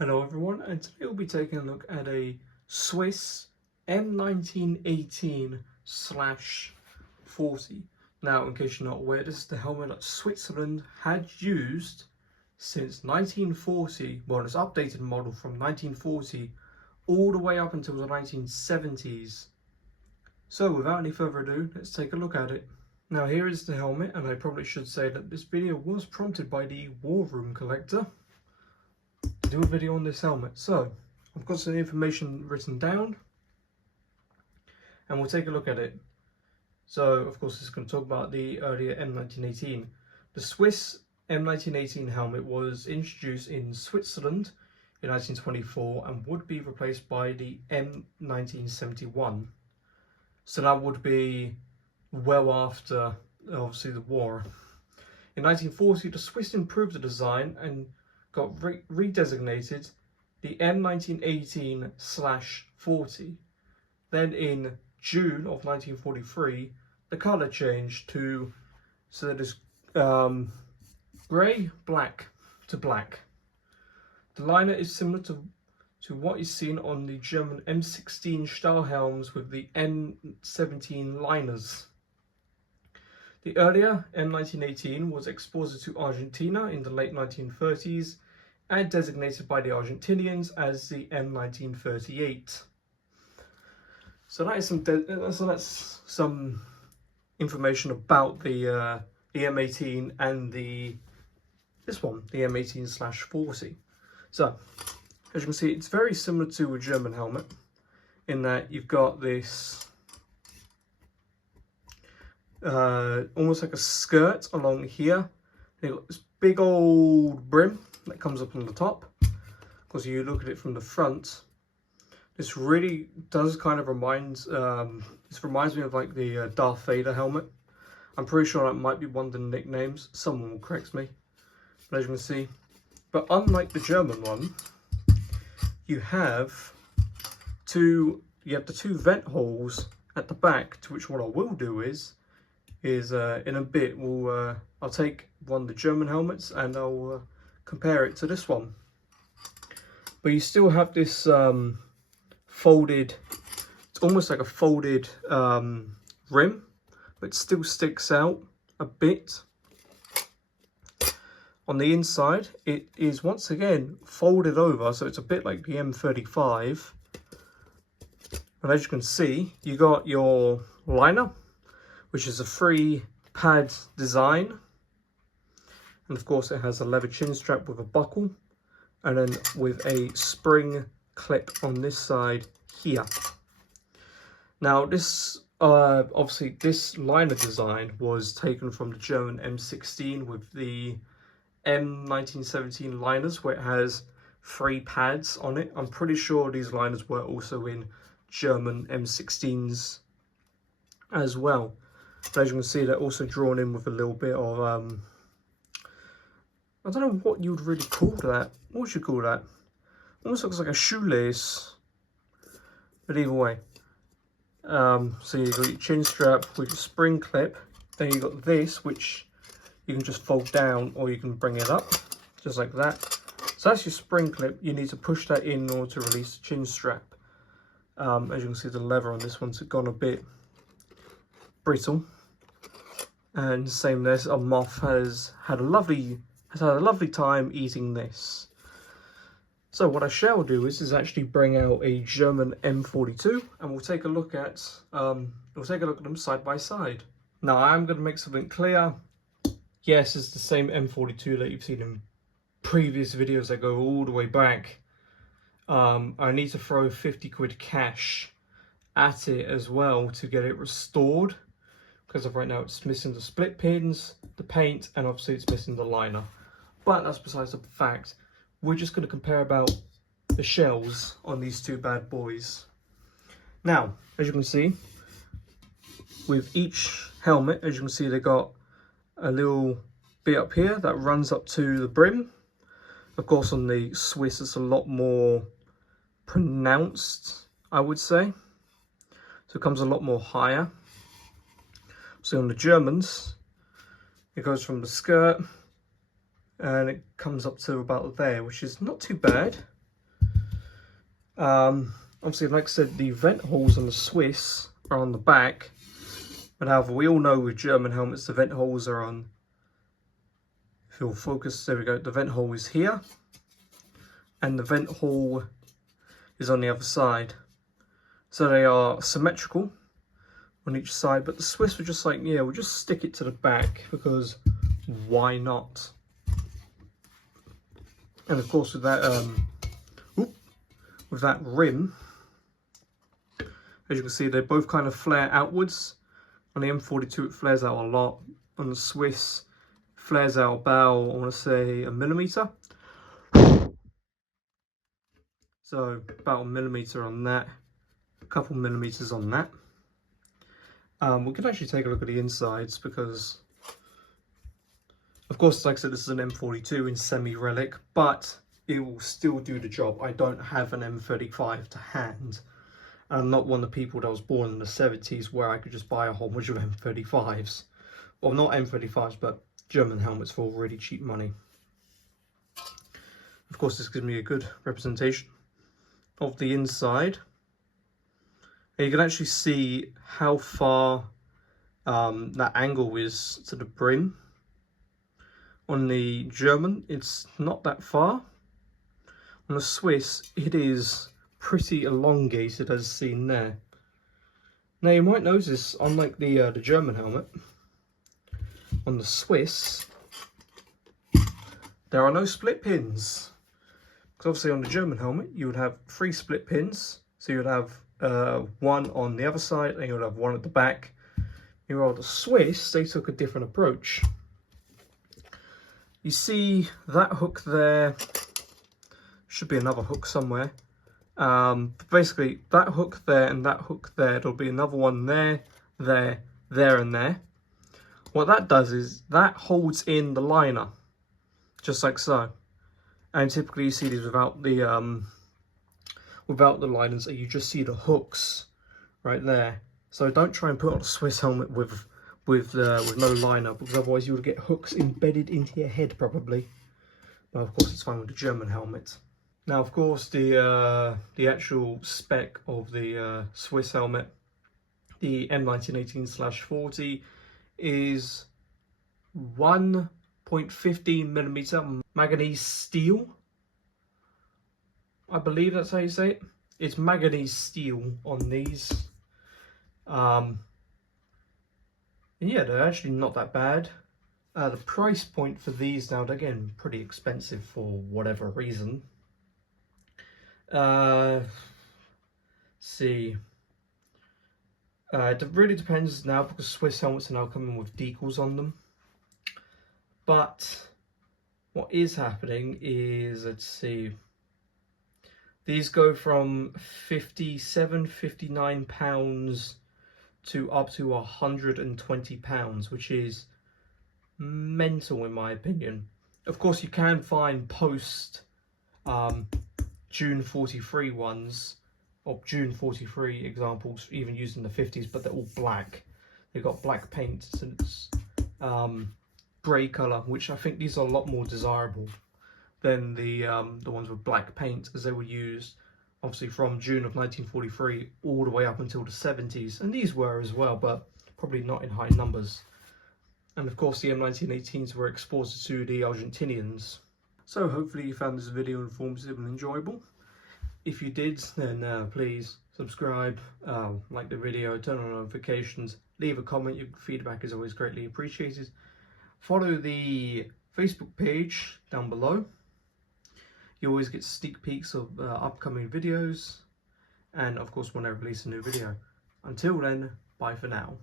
Hello everyone, and today we'll be taking a look at a Swiss M1918/40. Now, in case you're not aware, this is the helmet that Switzerland had used since 1940, well, it's updated model from 1940 all the way up until the 1970s. So without any further ado, let's take a look at it. Now here is the helmet, and I probably should say that this video was prompted by the War Room Collector to do a video on this helmet. So I've got some information written down and we'll take a look at it. So of course this is going to talk about the earlier M1918. The Swiss M1918 helmet was introduced in Switzerland in 1924 and would be replaced by the M1971. So that would be well after obviously the war. In 1940 the Swiss improved the design and got redesignated the M1918/40. Then in June of 1943, the colour changed to, so that is grey, black to black. The liner is similar to what is seen on the German M16 Stahlhelms with the M17 liners. The earlier M1918 was exported to Argentina in the late 1930s and designated by the Argentinians as the M1938. So that is that's some information about the M18 and this one, the M18/40. So as you can see, it's very similar to a German helmet in that you've got this almost like a skirt along here. You've got this big old brim that comes up on the top. Because you look at it from the front, this really does kind of reminds me of like the Darth Vader helmet. I'm pretty sure that might be one of the nicknames. Someone will correct me. But as you can see, but unlike the German one, you have the two vent holes at the back. To which what I will do is in a bit I'll take one of the German helmets and I'll compare it to this one. But you still have this folded, it's almost like a folded rim, but it still sticks out a bit. On the inside, it is once again folded over, so it's a bit like the M35. And as you can see, you got your liner, which is a free pad design. And of course it has a leather chin strap with a buckle and then with a spring clip on this side here. Now this, obviously this liner design was taken from the German M16 with the M1917 liners where it has 3 pads on it. I'm pretty sure these liners were also in German M16s as well. But as you can see, they're also drawn in with a little bit of, I don't know what you would really call that. What would you call that? Almost looks like a shoelace. But either way. So you've got your chin strap with your spring clip. Then you've got this, which you can just fold down or you can bring it up. Just like that. So that's your spring clip. You need to push that in order to release the chin strap. As you can see, the leather on this one's gone a bit brittle, and same this, a moth has had a lovely time eating this. So what I shall do is actually bring out a German M42 and we'll take a look at them side by side. Now I am going to make something clear. Yes, it's the same M42 that you've seen in previous videos that go all the way back. I need to throw 50 quid cash at it as well to get it restored, because of right now it's missing the split pins, the paint, and obviously it's missing the liner. But that's besides the fact. We're just going to compare about the shells on these two bad boys. Now, as you can see, with each helmet, as you can see, they got a little bit up here that runs up to the brim. Of course, on the Swiss, it's a lot more pronounced, I would say. So it comes a lot more higher. So on the Germans, it goes from the skirt and it comes up to about there, which is not too bad. Obviously, like I said, the vent holes on the Swiss are on the back, but however, we all know with German helmets the vent holes are on, if you'll focus, there we go, the vent hole is here, and the vent hole is on the other side. So they are symmetrical on each side, but the Swiss were just like, yeah, we'll just stick it to the back, because why not? And of course with that rim, as you can see, they both kind of flare outwards. On the M42 it flares out a lot. On the Swiss, it flares out about, I want to say, 1 millimeter. So about 1 millimeter on that, a couple millimeters on that. We can actually take a look at the insides, because of course, like I said, this is an M42 in semi-relic, but it will still do the job. I don't have an M35 to hand. I'm not one of the people that was born in the 70s where I could just buy a whole bunch of M35s. Well, not M35s, but German helmets for really cheap money. Of course, this gives me a good representation of the inside. And you can actually see how far that angle is to the brim. On the German, it's not that far. On the Swiss, it is pretty elongated, as seen there. Now you might notice, unlike the German helmet, on the Swiss, there are no split pins. Because obviously on the German helmet, you would have 3 split pins. So you would have one on the other side, and you would have one at the back. Meanwhile, the Swiss, they took a different approach. You see that hook there, should be another hook somewhere. Basically, that hook there and that hook there, there'll be another one there, there, there and there. What that does is, that holds in the liner, just like so. And typically you see these without the liners, and you just see the hooks right there. So don't try and put on a Swiss helmet with no liner, because otherwise you would get hooks embedded into your head probably. But of course it's fine with the German helmet. Now of course the actual spec of the Swiss helmet, the M1918/40, is 1.15 millimeter manganese steel. I believe that's how you say it. It's manganese steel on these. Yeah, they're actually not that bad. The price point for these now, again, pretty expensive for whatever reason. See. It really depends now, because Swiss helmets are now coming with decals on them. But what is happening is, let's see, these go from 57, 59 pounds to up to 120 pounds, which is mental in my opinion. Of course, you can find post June 43 ones, or June 43 examples, even used in the 50s, but they're all black. They've got black paint, and it's grey colour, which I think these are a lot more desirable than the ones with black paint, as they were used obviously from June of 1943 all the way up until the 70s, and these were as well, but probably not in high numbers. And of course the M1918s were exported to the Argentinians. So hopefully you found this video informative and enjoyable. If you did, then please subscribe, like the video, turn on notifications, leave a comment. Your feedback is always greatly appreciated. Follow the Facebook page down below. You always get sneak peeks of upcoming videos, and of course when I release a new video. Until then, bye for now.